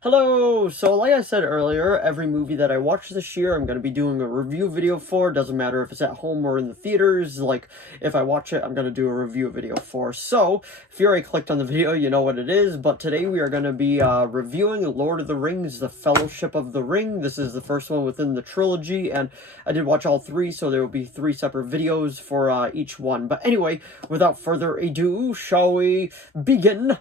Hello! So like I said earlier, every movie that I watch this year, I'm going to be doing a review video for. Doesn't matter if it's at home or in the theaters. Like, if I watch it, I'm going to do a review video for. So, if you already clicked on the video, you know what it is. But today we are going to be reviewing Lord of the Rings, The Fellowship of the Ring. This is the first one within the trilogy, and I did watch all three, so there will be three separate videos for each one. But anyway, without further ado, shall we begin?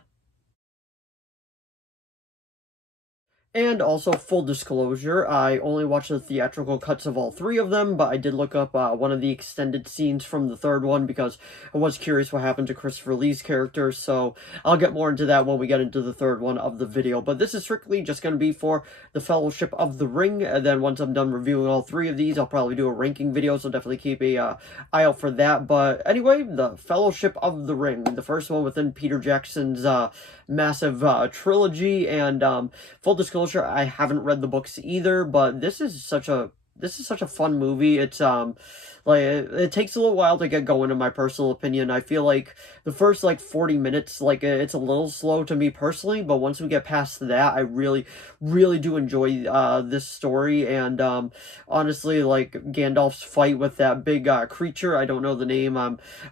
And also, full disclosure, I only watched the theatrical cuts of all three of them, but I did look up one of the extended scenes from the third one because I was curious what happened to Christopher Lee's character, so I'll get more into that when we get into the third one of the video. But this is strictly just going to be for the Fellowship of the Ring, and then once I'm done reviewing all three of these, I'll probably do a ranking video, so definitely keep a eye out for that. But anyway, the Fellowship of the Ring, the first one within Peter Jackson's massive trilogy, and full disclosure, I haven't read the books either, but this is such a fun movie. It's like it takes a little while to get going, in my personal opinion. I feel like the first like 40 minutes, like it's a little slow to me personally, but once we get past that, I really do enjoy this story. And honestly, like Gandalf's fight with that big creature, I don't know the name.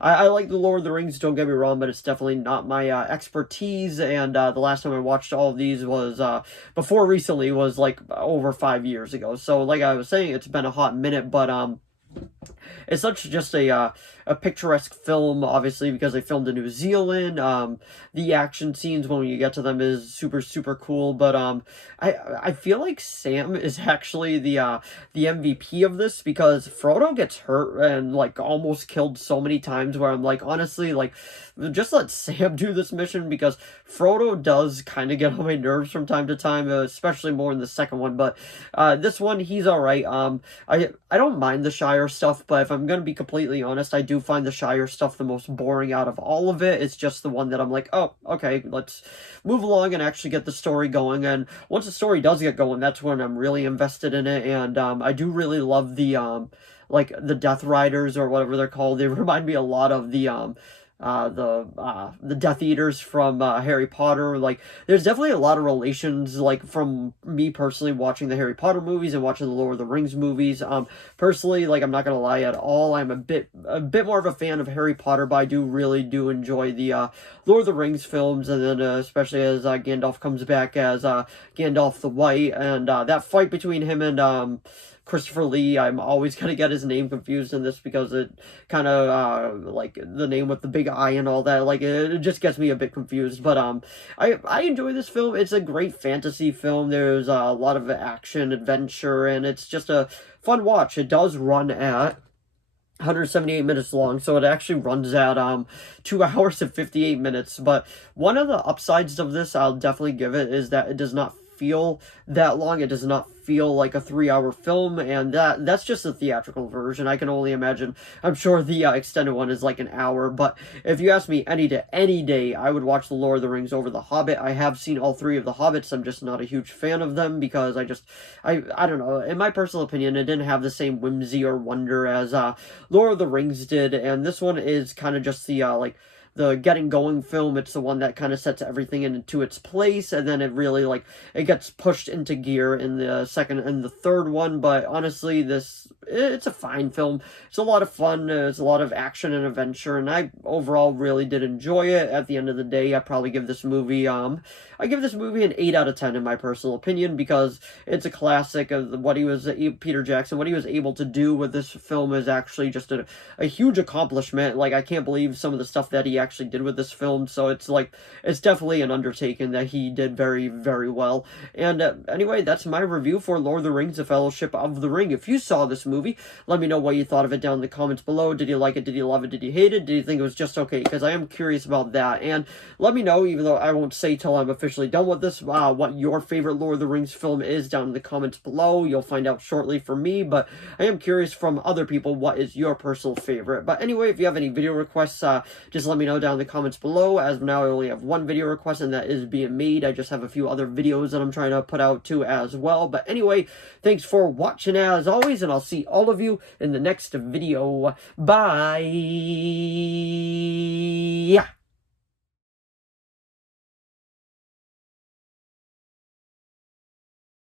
I like the Lord of the Rings, don't get me wrong, but it's definitely not my expertise. And the last time I watched all of these was before recently, was like over 5 years ago. So like I was saying, it's been a hot minute, but it's such just a picturesque film, obviously, because they filmed in New Zealand. The action scenes when you get to them is super cool. But I feel like Sam is actually the MVP of this, because Frodo gets hurt and like almost killed so many times, where I'm like, honestly, like, just let Sam do this mission, because Frodo does kind of get on my nerves from time to time, especially more in the second one. But this one, he's all right. I don't mind the Shire stuff, but if I'm gonna be completely honest, I do find the Shire stuff the most boring out of all of it. It's just the one that I'm like, oh, okay, let's move along and actually get the story going. And once the story does get going, that's when I'm really invested in it. And I do really love the like the Death Riders, or whatever they're called. They remind me a lot of the Death Eaters from Harry Potter. Like, there's definitely a lot of relations, like, from me personally watching the Harry Potter movies and watching the Lord of the Rings movies. Personally, like, I'm not gonna lie at all, I'm a bit more of a fan of Harry Potter, but I really do enjoy the Lord of the Rings films. And then especially as Gandalf comes back as Gandalf the White, and that fight between him and Christopher Lee. I'm always gonna get his name confused in this, because it kind of like the name with the big eye and all that, like it just gets me a bit confused. But I enjoy this film. It's a great fantasy film. There's a lot of action, adventure, and it's just a fun watch. It does run at 178 minutes long, so it actually runs at 2 hours and 58 minutes. But one of the upsides of this, I'll definitely give it, is that it does not feel that long. It does not feel like a 3-hour film, and that's just the theatrical version. I can only imagine, I'm sure the extended one is like an hour. But if you ask me any day, I would watch The Lord of the Rings over The Hobbit. I have seen all three of The Hobbits. I'm just not a huge fan of them, because I don't know, in my personal opinion, it didn't have the same whimsy or wonder as Lord of the Rings did. And this one is kind of just the like the getting going film. It's the one that kind of sets everything into its place, and then it really, like, it gets pushed into gear in the second and the third one. But honestly, it's a fine film. It's a lot of fun. It's a lot of action and adventure, and I overall really did enjoy it. At the end of the day, I probably give this movie I give this movie an 8 out of 10 in my personal opinion, because it's a classic of what Peter Jackson, what he was able to do with this film is actually just a huge accomplishment. Like, I can't believe some of the stuff that he actually did with this film. So it's like, it's definitely an undertaking that he did very well. And anyway, that's my review for Lord of the Rings, The Fellowship of the Ring. If you saw this movie, let me know what you thought of it down in the comments below. Did you like it? Did you love it? Did you hate it? Did you think it was just okay? Because I am curious about that. And let me know, even though I won't say till I'm officially done with this, what your favorite Lord of the Rings film is down in the comments below. You'll find out shortly from me, but I am curious from other people, what is your personal favorite? But anyway, if you have any video requests, just let me know down in the comments below. As of now, I only have one video request, and that is being made. I just have a few other videos that I'm trying to put out too as well. But anyway, thanks for watching as always, and I'll see all of you in the next video. Bye!